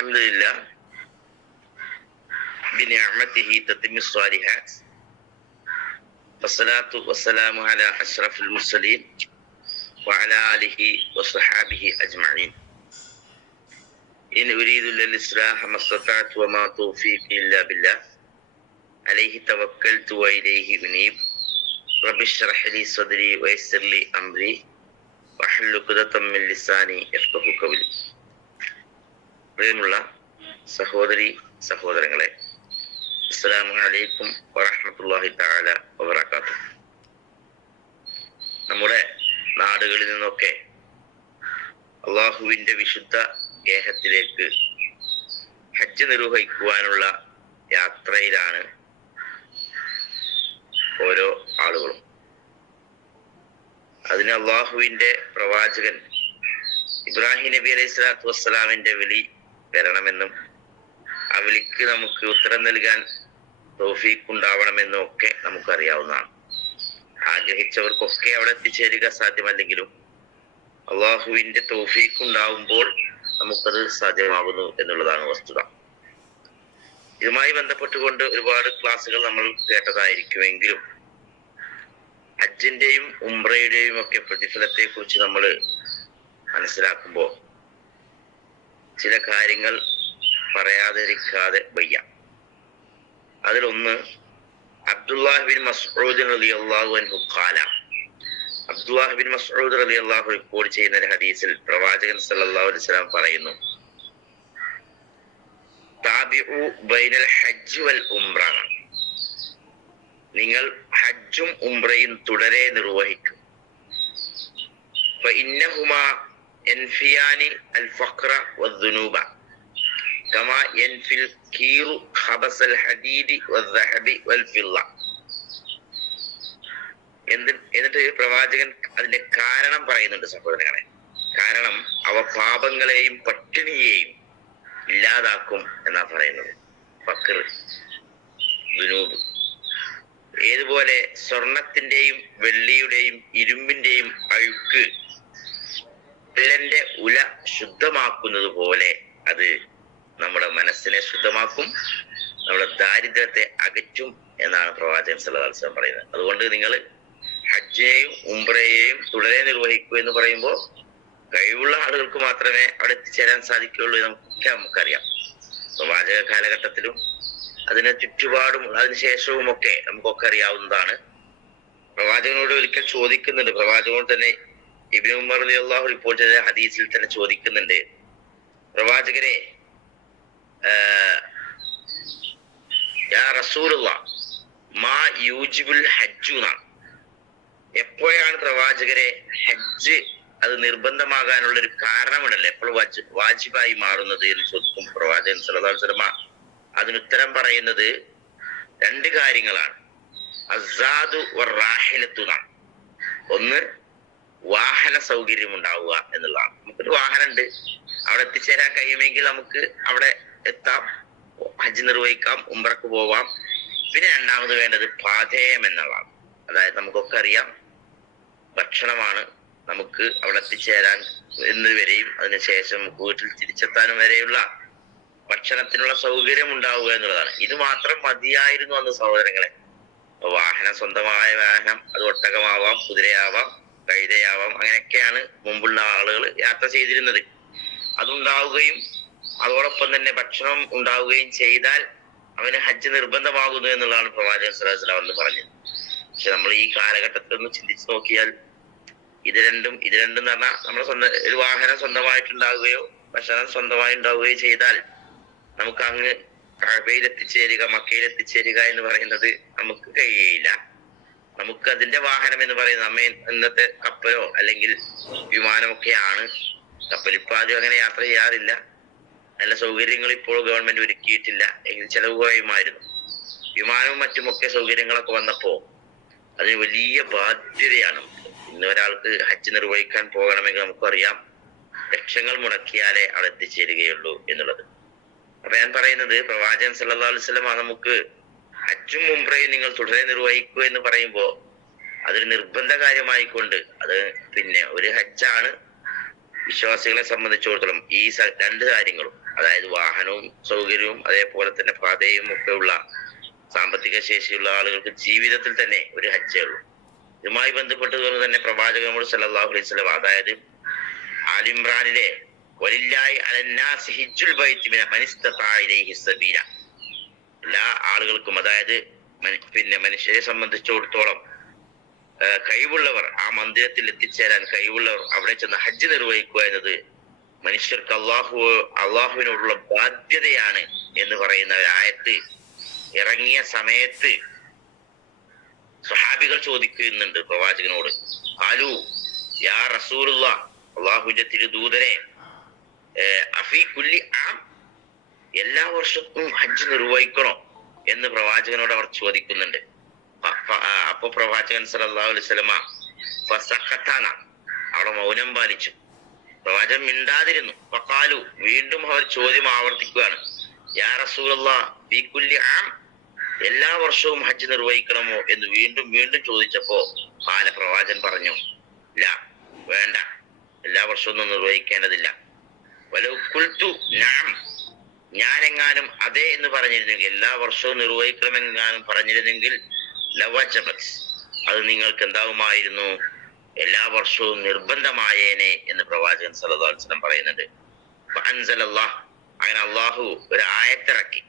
الحمد لله بنعمته تتم الصالحات والصلاة والسلام على أشرف المرسلين وعلى آله وصحابه أجمعين إن أريد إلا الإصلاح ما استطعت وما توفيقي إلا بالله عليه توكلت وإليه أنيب رب اشرح لي صدري ويسر لي أمري واحلل عقدة من لساني يفقه قولي പ്രിയമുള്ള സഹോദരി സഹോദരങ്ങളെ അസ്സലാമു അലൈക്കും വറഹ്മത്തുള്ളാഹി തആല വബറകാതുഹു. നമ്മുടെ നാടുകളിൽ നിന്നൊക്കെ അള്ളാഹുവിന്റെ വിശുദ്ധ ഗേഹത്തിലേക്ക് ഹജ്ജ് നിർവഹിക്കുവാനുള്ള യാത്രയിലാണ് ഓരോ ആളുകളും. അതിന് അള്ളാഹുവിന്റെ പ്രവാചകൻ ഇബ്രാഹിം നബി അലൈഹി സ്വലാത്തു വസ്സലാമിന്റെ വിളി വരണമെന്നും അവലിക്ക് നമുക്ക് ഉത്തരം നൽകാൻ തോഫീക്ക് ഉണ്ടാവണമെന്നും ഒക്കെ നമുക്കറിയാവുന്നതാണ്. ആഗ്രഹിച്ചവർക്കൊക്കെ അവിടെ എത്തിച്ചേരുക സാധ്യമല്ലെങ്കിലും അള്ളാഹുവിന്റെ തോഫീക്ക് ഉണ്ടാവുമ്പോൾ നമുക്കത് സാധ്യമാകുന്നു എന്നുള്ളതാണ് വസ്തുത. ഇതുമായി ബന്ധപ്പെട്ടുകൊണ്ട് ഒരുപാട് ക്ലാസ്സുകൾ നമ്മൾ കേട്ടതായിരിക്കുമെങ്കിലും ഹജ്ജിന്റെയും ഉംറയുടെയും ഒക്കെ പ്രതിഫലത്തെ കുറിച്ച് നമ്മൾ മനസ്സിലാക്കുമ്പോൾ ചില കാര്യങ്ങൾ പറയാതിരിക്കാതെ വയ്യ. അതിലൊന്ന് അബ്ദുല്ലാഹിബിൻ മസ്ഊദ് അലി അള്ളാഹു അൻഹു കാല അബ്ദുല്ലാഹിബിൻ മസ്ഊദ് അലി അള്ളാഹു റിപ്പോർട്ട് ചെയ്യുന്ന ഒരു ഹദീസിൽ പ്രവാചകൻ സല്ലല്ലാഹു അലൈഹി വസല്ലം പറയുന്നു താബിഉ ബൈനൽ ഹജ്ജ് വൽ ഉംറ. നിങ്ങൾ ഹജ്ജും ഉംറയും തുടരെ നിർവഹിക്കും. ينفيان الفقر والذنوب كما ينفي الكير خبث الحديد والذهب والفضة എന്ത് എന്നിട്ട് ഈ പ്രവാചകൻ അതിന്റെ കാരണം പറയുന്നുണ്ട് സഹോദരങ്ങളെ കാരണം അവ പാപങ്ങളെയും പട്ടിണിയെയും ഇല്ലാതാക്കും എന്നാ പറയുന്നത് ഫക്കർ ദുനൂബ് ഏതുപോലെ സ്വർണത്തിന്റെയും വെള്ളിയുടെയും ഇരുമ്പിന്റെയും അഴുക്ക് വിരലിന്റെ ഉല ശുദ്ധമാക്കുന്നത് പോലെ അത് നമ്മുടെ മനസ്സിനെ ശുദ്ധമാക്കും നമ്മുടെ ദാരിദ്ര്യത്തെ അകറ്റും എന്നാണ് പ്രവാചകൻ സല്ലാസ്ലം പറയുന്നത്. അതുകൊണ്ട് നിങ്ങൾ ഹജ്ജയെയും ഉംറയെയും തുടരെ നിർവഹിക്കൂ എന്ന് പറയുമ്പോൾ കഴിവുള്ള ആളുകൾക്ക് മാത്രമേ അവിടെ എത്തിച്ചേരാൻ സാധിക്കുകയുള്ളൂ നമുക്കൊക്കെ നമുക്കറിയാം. പ്രവാചക കാലഘട്ടത്തിലും അതിന് ചുറ്റുപാടും അതിനുശേഷവും ഒക്കെ നമുക്കൊക്കെ അറിയാവുന്നതാണ്. പ്രവാചകനോട് ഒരിക്കൽ ചോദിക്കുന്നുണ്ട്. പ്രവാചകനോട് തന്നെ ഇബിൻ ഉമർ അലി അള്ളാഹു റിപ്പോർട്ട് ചെയ്ത ഹദീസിൽ തന്നെ ചോദിക്കുന്നുണ്ട്. പ്രവാചകരെ മാ യൂജിബുൽ എപ്പോഴാണ് പ്രവാചകരെ ഹജ്ജ് അത് നിർബന്ധമാകാനുള്ള ഒരു കാരണമുണ്ടല്ലോ? എപ്പോൾ വാജിബായി മാറുന്നത് എന്ന് ചോദിക്കും പ്രവാചകൻ സല്ലല്ലാഹു അലൈഹി അതിനുത്തരം പറയുന്നത് രണ്ട് കാര്യങ്ങളാണ്. അസാദു ഒന്ന് വാഹന സൗകര്യം ഉണ്ടാവുക എന്നുള്ളതാണ്. നമുക്കൊരു വാഹനം ഉണ്ട് അവിടെ എത്തിച്ചേരാൻ കഴിയുമെങ്കിൽ നമുക്ക് അവിടെ എത്താം ഹജ്ജ് നിർവഹിക്കാം ഉംറക്ക് പോവാം. പിന്നെ രണ്ടാമത് വേണ്ടത് പാഥേയം എന്നുള്ളതാണ്. അതായത് നമുക്കൊക്കെ അറിയാം ഭക്ഷണമാണ് നമുക്ക് അവിടെ എത്തിച്ചേരാൻ എന്ന് വരെയും അതിനുശേഷം വീട്ടിൽ തിരിച്ചെത്താനും വരെയുള്ള ഭക്ഷണത്തിനുള്ള സൗകര്യം ഉണ്ടാവുക എന്നുള്ളതാണ്. ഇത് മാത്രം മതിയായിരുന്നു അന്ന് സഹോദരങ്ങളെ. വാഹനം സ്വന്തമായ വാഹനം അത് ഒട്ടകമാവാം കുതിരയാവാം. കൈതയാവാം. അങ്ങനെയൊക്കെയാണ് മുമ്പുള്ള ആളുകൾ യാത്ര ചെയ്തിരുന്നത്. അതുണ്ടാവുകയും അതോടൊപ്പം തന്നെ ഭക്ഷണം ഉണ്ടാവുകയും ചെയ്താൽ അവന് ഹജ്ജ് നിർബന്ധമാകുന്നു എന്നുള്ളതാണ് പ്രവാചകൻ സലാഹുസ്ലാം എന്ന് പറഞ്ഞത്. പക്ഷെ നമ്മൾ ഈ കാലഘട്ടത്തിൽ ഒന്ന് ചിന്തിച്ചു നോക്കിയാൽ ഇത് രണ്ടും ഇത് രണ്ടും എന്ന് പറഞ്ഞാൽ നമ്മുടെ സ്വന്തം ഒരു വാഹനം സ്വന്തമായിട്ടുണ്ടാവുകയോ ഭക്ഷണം സ്വന്തമായി ഉണ്ടാവുകയോ ചെയ്താൽ നമുക്ക് അങ്ങ് കഴബയിൽ എത്തിച്ചേരുക മക്കയിൽ എത്തിച്ചേരുക എന്ന് പറയുന്നത് നമുക്ക് കഴിയുകയില്ല നമുക്ക് അതിന്റെ വാഹനം എന്ന് പറയുന്നത് നമ്മ ഇന്നത്തെ കപ്പലോ അല്ലെങ്കിൽ വിമാനമൊക്കെയാണ്. കപ്പൽ ഇപ്പൊ ആദ്യം അങ്ങനെ യാത്ര ചെയ്യാറില്ല. നല്ല സൗകര്യങ്ങൾ ഇപ്പോൾ ഗവൺമെന്റ് ഒരുക്കിയിട്ടില്ല. എങ്കിൽ ചെലവ് കുറയുമായിരുന്നു. വിമാനവും മറ്റുമൊക്കെ സൗകര്യങ്ങളൊക്കെ വന്നപ്പോ അതിന് വലിയ ബാധ്യതയാണ്. ഇന്ന് ഒരാൾക്ക് ഹജ്ജ് നിർവഹിക്കാൻ പോകണമെങ്കിൽ നമുക്കറിയാം ലക്ഷങ്ങൾ മുടക്കിയാലേ അവിടെ എത്തിച്ചേരുകയുള്ളൂ എന്നുള്ളത്. അപ്പൊ ഞാൻ പറയുന്നത് പ്രവാചകൻ സല്ലല്ലാഹു അലൈഹി വസല്ലം നമുക്ക് ഹജ്ജും ഉംറയും നിങ്ങൾ തുടരെ നിർവഹിക്കൂ എന്ന് പറയുമ്പോ അതൊരു നിർബന്ധ കാര്യമായിക്കൊണ്ട് അത് പിന്നെ ഒരു ഹജ്ജാണ് വിശ്വാസികളെ സംബന്ധിച്ചിടത്തോളം ഈ രണ്ട് കാര്യങ്ങളും. അതായത് വാഹനവും സൗകര്യവും അതേപോലെ തന്നെ പാതയും ഒക്കെ ഉള്ള സാമ്പത്തിക ശേഷിയുള്ള ആളുകൾക്ക് ജീവിതത്തിൽ തന്നെ ഒരു ഹജ്ജേ ഉള്ളൂ. ഇതുമായി ബന്ധപ്പെട്ടതുപോലെ തന്നെ പ്രവാചകനോട് സല്ലാഹു അലൈഹി വസല്ലം അതായത് ആലിമ്രാനിലെ വലില്ലായി അലന്നാസ് ഹിജ്ജുൽ ബൈത്തിമിന മിന മനിസ്തതാ ഇലൈഹി സബീല. എല്ലാ ആളുകൾക്കും അതായത് പിന്നെ മനുഷ്യരെ സംബന്ധിച്ചിടത്തോളം കഴിവുള്ളവർ ആ മന്ദിരത്തിൽ എത്തിച്ചേരാൻ കഴിവുള്ളവർ അവിടെ ചെന്ന് ഹജ്ജ് നിർവഹിക്കുക എന്നത് മനുഷ്യർക്ക് അള്ളാഹു അള്ളാഹുവിനോടുള്ള ബാധ്യതയാണ് എന്ന് പറയുന്ന ഒരായത്ത് ഇറങ്ങിയ സമയത്ത് സ്വഹാബികൾ ചോദിക്കുന്നുണ്ട് പ്രവാചകനോട്. ആലു യാ റസൂലുള്ള അള്ളാഹുവിന്റെ തിരുദൂതരെ അഫീ കുല്ലി ആം എല്ലാ വർഷവും ഹജ്ജ് നിർവഹിക്കണോ എന്ന് പ്രവാചകനോട് അവർ ചോദിക്കുന്നുണ്ട്. അപ്പൊ പ്രവാചകൻ ഫസഖത്താന അവിടെ മൗനം പാലിച്ചു. പ്രവാചകൻ മിണ്ടാതിരുന്നു. പക്കാലു വീണ്ടും അവർ ചോദ്യം ആവർത്തിക്കുകയാണ്. എല്ലാ വർഷവും ഹജ്ജ് നിർവഹിക്കണമോ എന്ന് വീണ്ടും വീണ്ടും ചോദിച്ചപ്പോ ആല പ്രവാചകൻ പറഞ്ഞു ഇല്ല വേണ്ട. എല്ലാ വർഷവും ഒന്നും നിർവഹിക്കേണ്ടതില്ല. വലു കുൽത്തു നഅം ഞാനെങ്ങാനും അതെ എന്ന് പറഞ്ഞിരുന്നെങ്കിൽ എല്ലാ വർഷവും നിർവഹിക്കണമെങ്ങാനും പറഞ്ഞിരുന്നെങ്കിൽ ലവജബത് അത് നിങ്ങൾക്ക് എന്താവുമായിരുന്നു എല്ലാ വർഷവും നിർബന്ധമായേനെ എന്ന് പ്രവാചകൻ വസല്ലം പറയുന്നുണ്ട്. അൻസലല്ലാഹ് അങ്ങനെ അള്ളാഹു ഒരു ആയത്തിറക്കി.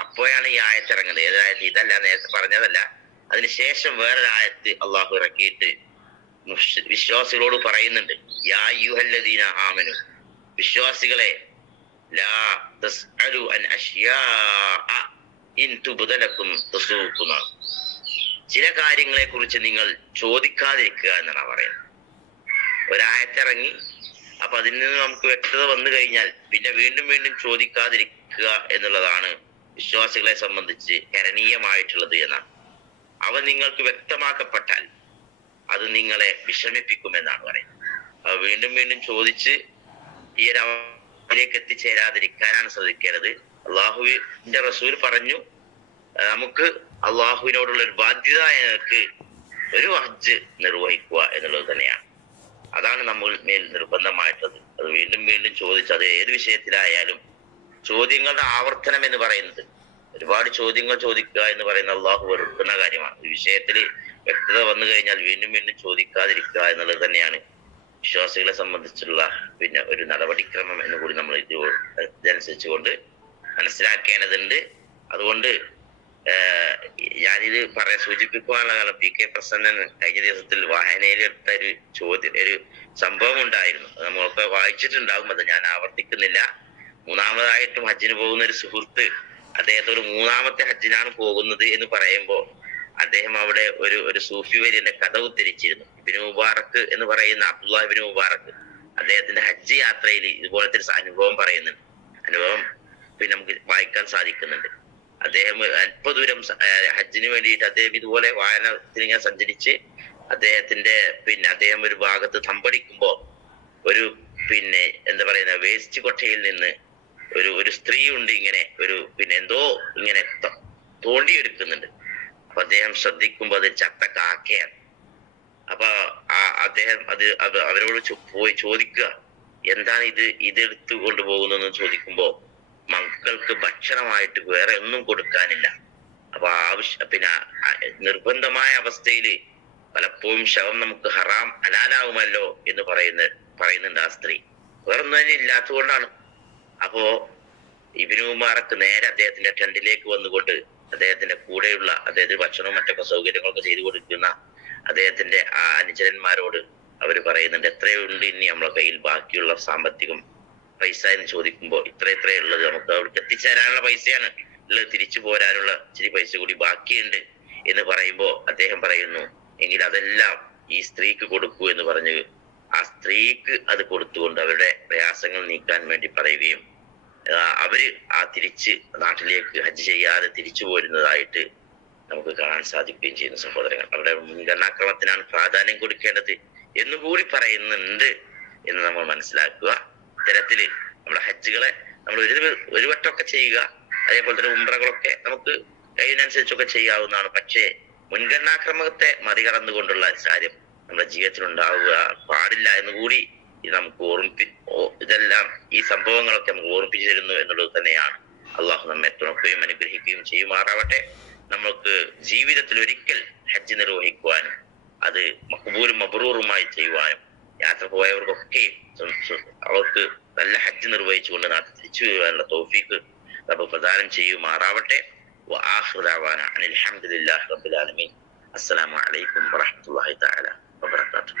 അപ്പോഴാണ് ഈ ആയത്തിറങ്ങുന്നത്. ഏതായത് ഇതല്ല നേരത്തെ പറഞ്ഞതല്ല. അതിനുശേഷം വേറൊരു ആയത്ത് അള്ളാഹു ഇറക്കിയിട്ട് വിശ്വാസികളോട് പറയുന്നുണ്ട്. യാ യുഹല്ലദീന ആമനു. വിശ്വാസികളെ ചില കാര്യങ്ങളെ കുറിച്ച് നിങ്ങൾ ചോദിക്കാതിരിക്കുക എന്നാണ് പറയുന്നത്. ഒരായത്തിറങ്ങി അപ്പൊ അതിൽ നിന്ന് നമുക്ക് വ്യക്തത വന്നു കഴിഞ്ഞാൽ പിന്നെ വീണ്ടും വീണ്ടും ചോദിക്കാതിരിക്കുക എന്നുള്ളതാണ് വിശ്വാസികളെ സംബന്ധിച്ച് കരണീയമായിട്ടുള്ളത് എന്നാണ്. അവ നിങ്ങൾക്ക് വ്യക്തമാക്കപ്പെട്ടാൽ അത് നിങ്ങളെ വിഷമിപ്പിക്കുമെന്നാണ് പറയുന്നത്. വീണ്ടും വീണ്ടും ചോദിച്ച് ഈ ഒരു അവസ്ഥയിലേക്ക് എത്തിച്ചേരാതിരിക്കാനാണ് ശ്രദ്ധിക്കേണ്ടത്. അള്ളാഹുവിന്റെ റസൂൽ പറഞ്ഞു നമുക്ക് അള്ളാഹുവിനോടുള്ള ഒരു ബാധ്യത എനിക്ക് ഒരു ഹജ്ജ് നിർവഹിക്കുക എന്നുള്ളത് തന്നെയാണ്. അതാണ് നമ്മൾ മേൽ നിർബന്ധമായിട്ടുള്ളത്. അത് വീണ്ടും വീണ്ടും ചോദിച്ചത് ഏത് വിഷയത്തിലായാലും ചോദ്യങ്ങളുടെ ആവർത്തനം എന്ന് പറയുന്നത് ഒരുപാട് ചോദ്യങ്ങൾ ചോദിക്കുക എന്ന് പറയുന്ന അള്ളാഹു വെറുക്കുന്ന കാര്യമാണ്. ഈ വിഷയത്തിൽ വ്യക്തത വന്നു കഴിഞ്ഞാൽ വീണ്ടും വീണ്ടും ചോദിക്കാതിരിക്കുക എന്നുള്ളത് തന്നെയാണ് വിശ്വാസികളെ സംബന്ധിച്ചുള്ള പിന്നെ ഒരു നടപടിക്രമം എന്ന് കൂടി നമ്മൾ ഇത് ഇതനുസരിച്ചുകൊണ്ട് മനസ്സിലാക്കേണ്ടതുണ്ട്. അതുകൊണ്ട് ഞാനിത് പറയാൻ സൂചിപ്പിക്കുവാനുള്ള കാരണം പി കെ പ്രസന്നൻ കഴിഞ്ഞ ദിവസത്തിൽ വായനയിലെടുത്ത ഒരു ചോദ്യം ഒരു സംഭവം ഉണ്ടായിരുന്നു. നമ്മളൊക്കെ വായിച്ചിട്ടുണ്ടാകും. അത് ഞാൻ ആവർത്തിക്കുന്നില്ല. മൂന്നാമതായിട്ടും ഹജ്ജിന് പോകുന്ന ഒരു സുഹൃത്ത് അദ്ദേഹത്തോട് മൂന്നാമത്തെ ഹജ്ജിനാണ് പോകുന്നത് എന്ന് പറയുമ്പോ അദ്ദേഹം അവിടെ ഒരു ഒരു സൂഫി വര്യന്റെ കഥ ഉദ്ധരിച്ചിരുന്നു. ഇബിന് മുബാറക്ക് എന്ന് പറയുന്ന അബ്ദുല്ലാ ഇബിന് മുബാറക്ക് അദ്ദേഹത്തിന്റെ ഹജ്ജ് യാത്രയിൽ ഇതുപോലത്തെ ഒരു അനുഭവം പറയുന്നുണ്ട്. അനുഭവം പിന്നെ നമുക്ക് വായിക്കാൻ സാധിക്കുന്നുണ്ട്. അദ്ദേഹം അല്പദൂരം ദൂരം ഹജ്ജിന് വേണ്ടിയിട്ട് അദ്ദേഹം ഇതുപോലെ വായനത്തിന് ഇങ്ങനെ സഞ്ചരിച്ച് അദ്ദേഹത്തിന്റെ പിന്നെ അദ്ദേഹം ഒരു ഭാഗത്ത് തമ്പടിക്കുമ്പോ ഒരു പിന്നെ എന്താ പറയുന്ന വേസ്റ്റ് കൊട്ടയിൽ നിന്ന് ഒരു ഒരു സ്ത്രീ ഉണ്ട് ഇങ്ങനെ ഒരു പിന്നെ എന്തോ ഇങ്ങനെ തോണ്ടി തോണ്ടിയെടുക്കുന്നുണ്ട്. അപ്പൊ അദ്ദേഹം ശ്രദ്ധിക്കുമ്പോ അത് ചത്ത കാക്കയാണ് അപ്പൊ അദ്ദേഹം അത് അവരോട് പോയി ചോദിക്കുക എന്താണ് ഇത് ഇതെടുത്തു കൊണ്ടുപോകുന്നതെന്ന് ചോദിക്കുമ്പോ മക്കൾക്ക് ഭക്ഷണമായിട്ട് വേറെ ഒന്നും കൊടുക്കാനില്ല. അപ്പൊ ആവശ്യ പിന്നെ നിർബന്ധമായ അവസ്ഥയിൽ പലപ്പോഴും ശവം നമുക്ക് ഹറാം ഹലാലാവുമല്ലോ എന്ന് പറയുന്ന പറയുന്നുണ്ട് ആ സ്ത്രീ. വേറൊന്നും തന്നെ ഇല്ലാത്തതുകൊണ്ടാണ്. അപ്പോ ഇബിനുമാർക്ക് നേരെ അദ്ദേഹത്തിന്റെ ടെന്റിലേക്ക് വന്നുകൊണ്ട് അദ്ദേഹത്തിന്റെ കൂടെയുള്ള അദ്ദേഹത്തിന് ഭക്ഷണവും മറ്റൊക്കെ സൗകര്യങ്ങളൊക്കെ ചെയ്തു കൊടുക്കുന്ന അദ്ദേഹത്തിന്റെ ആ അനുചരന്മാരോട് അവർ പറയുന്നുണ്ട് എത്രയുണ്ട് ഇനി നമ്മളെ കയ്യിൽ ബാക്കിയുള്ള സാമ്പത്തികം? പൈസ എന്ന് ചോദിക്കുമ്പോൾ ഇത്ര ഇത്രയേ ഉള്ളത് നമുക്ക് അവർക്ക് എത്തിച്ചേരാനുള്ള പൈസയാണ്. ഉള്ളത് തിരിച്ചു പോരാനുള്ള ഇച്ചിരി പൈസ കൂടി ബാക്കിയുണ്ട് എന്ന് പറയുമ്പോൾ അദ്ദേഹം പറയുന്നു എങ്കിൽ അതെല്ലാം ഈ സ്ത്രീക്ക് കൊടുക്കൂ എന്ന് പറഞ്ഞ് ആ സ്ത്രീക്ക് അത് കൊടുത്തുകൊണ്ട് അവരുടെ പ്രയാസങ്ങൾ നീക്കാൻ വേണ്ടി പറയുകയും അവർ ആ തിരിച്ച് നാട്ടിലേക്ക് ഹജ്ജ് ചെയ്യാതെ തിരിച്ചു പോരുന്നതായിട്ട് നമുക്ക് കാണാൻ സാധിക്കുകയും ചെയ്യുന്ന സഹോദരങ്ങൾ. അവിടെ മുൻഗണനാക്രമത്തിനാണ് പ്രാധാന്യം കൊടുക്കേണ്ടത് എന്നുകൂടി പറയുന്നുണ്ട് എന്ന് നമ്മൾ മനസ്സിലാക്കുക. ഇത്തരത്തിൽ നമ്മുടെ ഹജ്ജുകളെ നമ്മൾ ഒരു ഒരു വട്ടമൊക്കെ ചെയ്യുക. അതേപോലെ തന്നെ ഉംറകളൊക്കെ നമുക്ക് കഴിവിനനുസരിച്ചൊക്കെ ചെയ്യാവുന്നതാണ്. പക്ഷേ മുൻഗണനാക്രമത്തെ മറികടന്നുകൊണ്ടുള്ള കാര്യം നമ്മുടെ ജീവിതത്തിൽ ഉണ്ടാവുക പാടില്ല എന്ന് കൂടി നമുക്ക് ഓർമ്മിപ്പി ഇതെല്ലാം ഈ സംഭവങ്ങളൊക്കെ നമുക്ക് ഓർമ്മിപ്പിച്ചു തരുന്നു എന്നുള്ളത് തന്നെയാണ്. അള്ളാഹു നമ്മെ തുണക്കുകയും അനുഗ്രഹിക്കുകയും ചെയ്യുമാറാവട്ടെ. നമുക്ക് ജീവിതത്തിൽ ഒരിക്കൽ ഹജ്ജ് നിർവഹിക്കുവാനും അത് മക്ബൂലും മബ്രൂറുമായി ചെയ്യുവാനും യാത്ര പോയവർക്കൊക്കെ അവർക്ക് നല്ല ഹജ്ജ് നിർവഹിച്ചുകൊണ്ട് നാട്ടിൽ തിരിച്ചു വരുവാനുള്ള തോഫീക്ക് നമുക്ക് പ്രദാനം ചെയ്യുമാറാവട്ടെ. അനിൽ അലഹമുല്ലാ റബുലാലമീൻ അസ്സലാമലൈക്കും വാഹമത്തല്ലാഹി താല വാത്തു